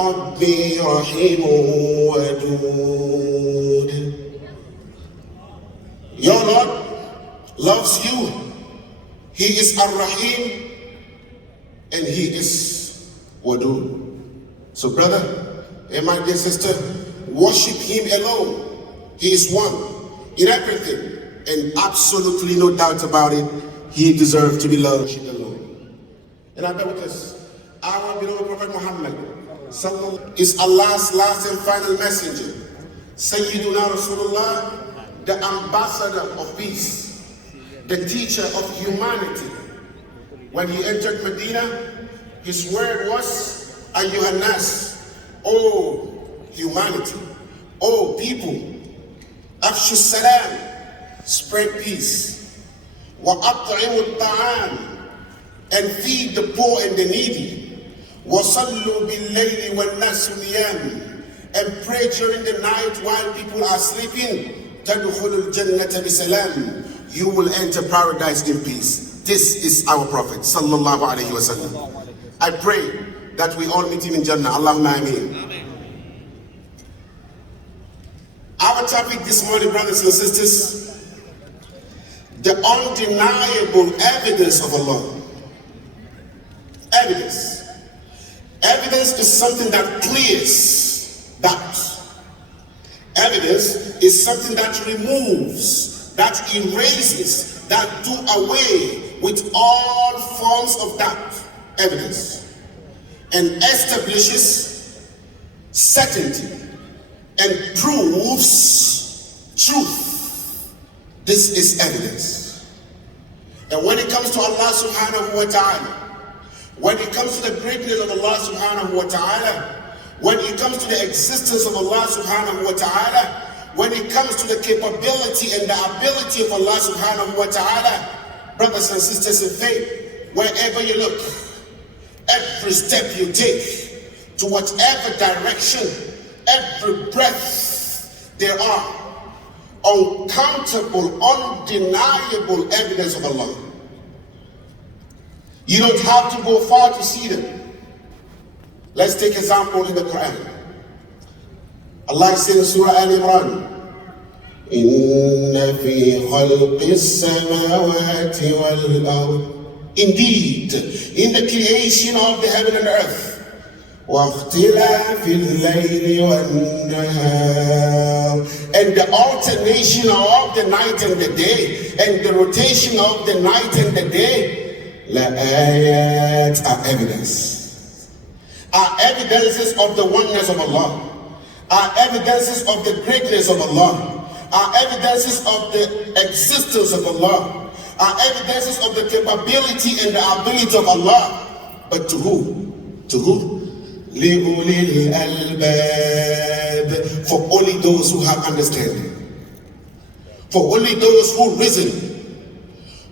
ربي رحيم ودود. Your Lord loves you. He is Ar-Rahim and He is Wadud. So brother and my dear sister, worship Him alone. He is one in everything, and absolutely no doubt about it, He deserves to be loved alone. And I bear witness, our beloved Prophet Muhammad is Allah's last and final messenger. Sayyiduna Rasulullah, the ambassador of peace, the teacher of humanity. When he entered Medina, his word was, Ayyuhan nas, O humanity, O people, Afshu salam, spread peace, wa at'imu ta'am, and feed the poor and the needy, wa sallu bil-layli wal-nasu niyam, and pray during the night while people are sleeping. Tadkhulul jannata bisalam, you will enter paradise in peace. This is our Prophet sallallahu alaihi wasallam. I pray that we all meet him in Jannah. Allahumma ameen. Our topic this morning, brothers and sisters, the undeniable evidence of Allah. Evidence. Evidence is something that clears doubt. Evidence is something that removes, that erases, that do away with all forms of doubt. Evidence. And establishes certainty and proves truth. This is evidence. And when it comes to Allah subhanahu wa ta'ala, when it comes to the greatness of Allah subhanahu wa ta'ala, when it comes to the existence of Allah subhanahu wa ta'ala, when it comes to the capability and the ability of Allah subhanahu wa ta'ala, brothers and sisters in faith, wherever you look, every step you take, to whatever direction, every breath, there are uncountable, undeniable evidence of Allah. You don't have to go far to see them. Let's take example in the Quran. Allah says in Surah Al-Imran, Inna fi khalqi as-samawati wal-ard. Indeed, in the creation of the heaven and earth, وَاخْتِلَافِ اللَّيْلِ وَالنَّهَارِ, and the alternation of the night and the day, and the rotation of the night and the day, لَآيَاتٍ are evidence. Are evidences of the oneness of Allah, are evidences of the greatness of Allah, are evidences of the existence of Allah, are evidences of the capability and the ability of Allah. But to who? To who? لِأُولِي الْأَلْبَابِ, for only those who have understanding, for only those who reason,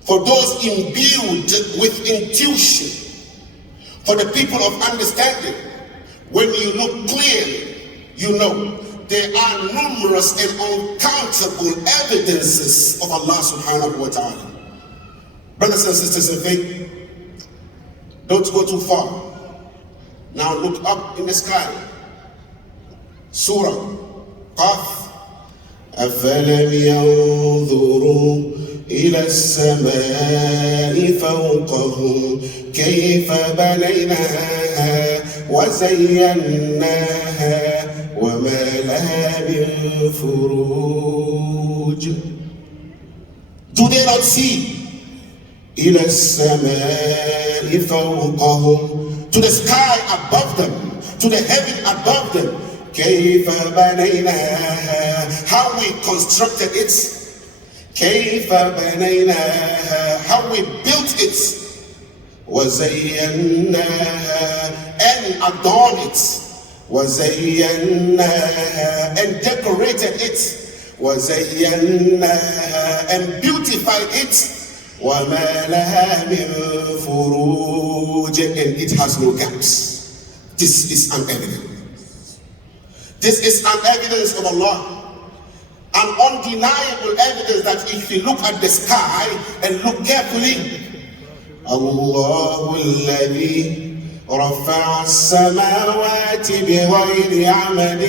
for those imbued with intuition, for the people of understanding. When you look clearly, you know there are numerous and uncountable evidences of Allah subhanahu wa ta'ala. Brothers and sisters in faith, don't go too far. Now look up in the sky. Surah Qaf. أَفَلَمْ يَنْظُرُوا إِلَى السَّمَاءِ فَوْقَهُمْ كَيْفَ بَنَيْنَاهَا وَزَيَّنَّاهَا وَمَا لَهَا مِنْ فُرُوجٍ. Do they not see? إِلَى السَّمَاءِ فَوْقَهُمْ, to the sky above them, to the heaven above them. كَيْفَ بَنَيْنَاهَا, how we constructed it. كَيْفَ بَنَيْنَاهَا, how we built it. وَزَيَّنَّاهَا, and adorned it. وَزَيَّنَّاهَا, and decorated it. وَزَيَّنَّاهَا, and beautified it. وَمَا لَهَا مِنْ فُرُوجٍ, and it has no gaps. This is an evidence. This is an evidence of Allah. An undeniable evidence that if you look at the sky and look carefully, Allahu alladhi رفع السماوات بغير عمد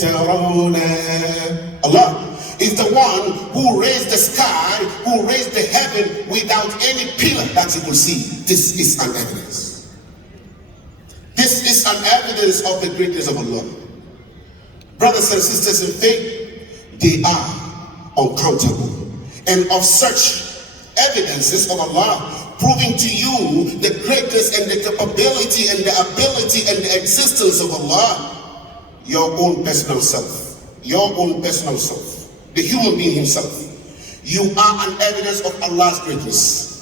ترونها. Allah is the one who raised the sky, who raised the heaven without any pillar that you will see. This is an evidence. This is an evidence of the greatness of Allah. Brothers and sisters in faith, they are uncountable. And of such evidences of Allah, proving to you the greatness and the capability and the ability and the existence of Allah, your own personal self, the human being himself, you are an evidence of Allah's greatness.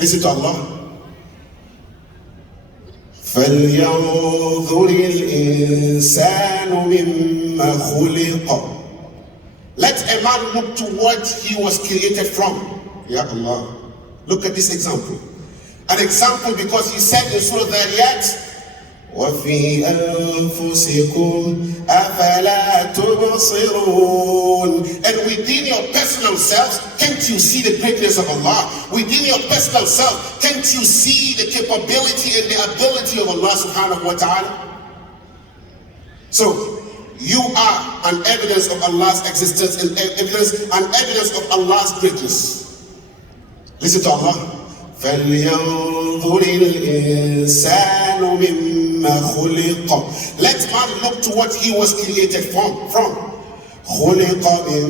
Listen to Allah. فَلْيَنظُرِ الْإِنسَانُ مِمَّا خُلِقَ. Let a man look to what he was created from. Ya Allah. Look at this example. An example because he said in Surah Dhariyat, وَفِي أَنفُسِكُمْ أَفَلَا تُبْصِرُونَ. And within your personal selves, can't you see the greatness of Allah? Within your personal self, can't you see the capability and the ability of Allah subhanahu wa ta'ala? So, you are an evidence of Allah's existence and an evidence of Allah's greatness. Listen to Allah. فَلْيَنظُرِ الْإِنسَانُ مِمَّا خُلِقَ. Let man look to what he was created from. خُلِقَ مِن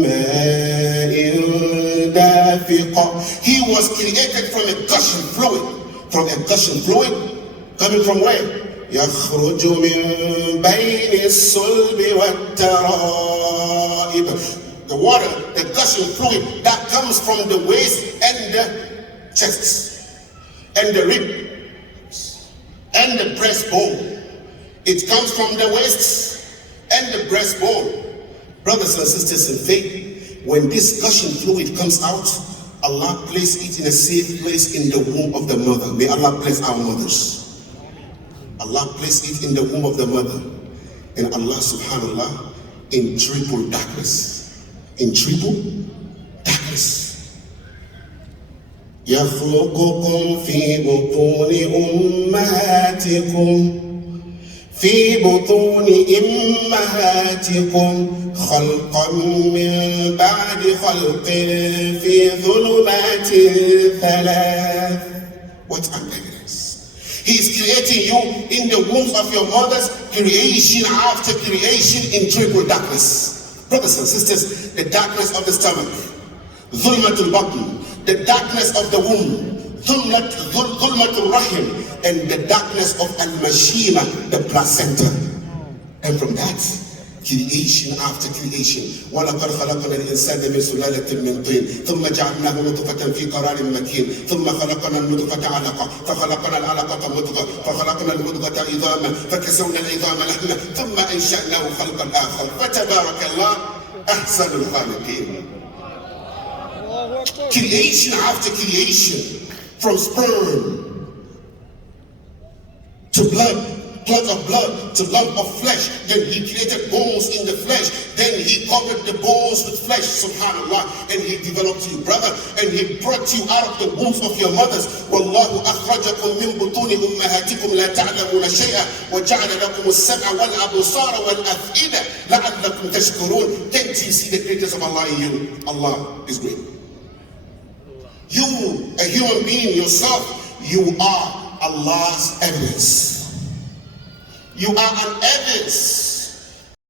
مَّاءٍ دَافِقٍ. He was created from a gushing fluid. From a gushing fluid? Coming from where? يخرج من بين الصلب والترائب. The water, the gushing fluid that comes from the waist and the chest and the ribs and the breastbone. It comes from the waist and the breastbone. Brothers and sisters in faith, when this gushing fluid comes out, Allah placed it in a safe place in the womb of the mother. May Allah bless our mothers. Allah placed it in the womb of the mother, and Allah subhanallah in triple darkness. In triple darkness. يخلقكم في بطون أمهاتكم خلقا من بعد خلق في ظلمات ثلاث. What an evidence. He is creating you in the wombs of your mothers, creation after creation in triple darkness. Brothers and sisters, the darkness of the stomach, Zulmatul Batn, the darkness of the womb, Zulmatul Rahim, and the darkness of Al-Mashima, the placenta. And from that, creation after creation. وَلَقَدْ خَلَقْنَا الْإِنسَانَ مِنْ سُلَالَةٍ مِنْ طِينٍ ثُمَّ جَعَلْنَاهُ نُطْفَةً فِي قَرَارٍ مَكِينٍ ثُمَّ خَلَقْنَا النُّطْفَةَ عَلَقَةً فَخَلَقْنَا الْعَلَقَةَ مُضْغَةً فَخَلَقْنَا الْمُضْغَةَ عِظَامًا فَكَسَوْنَا الْعِظَامَ لَحْمًا ثُمَّ أَنشَأْنَاهُ خَلْقًا آخَرَ فَتَبَارَكَ اللَّهُ أَحْسَنُ الْخَالِقِينَ. Creation after creation, from sperm to blood of blood to lump of flesh. Then he created bones in the flesh. Then he covered the bones with flesh, subhanallah. And he developed you, brother. And he brought you out of the wombs of your mothers. وَاللَّهُ أَخْرَجَكُم مِّن بُطُونِ أُمَّهَاتِكُمْ لَا تَعْلَمُونَ شَيْئًا وَجَعَلَ لَكُمُ السَّمْعَ وَالْأَبْصَارَ وَالْأَفْئِدَةَ لَعَلَّكُمْ تَشْكُرُونَ. Can't you see the greatness of Allah in you? Allah is great. You, a human being yourself, you are Allah's evidence. You are an evidence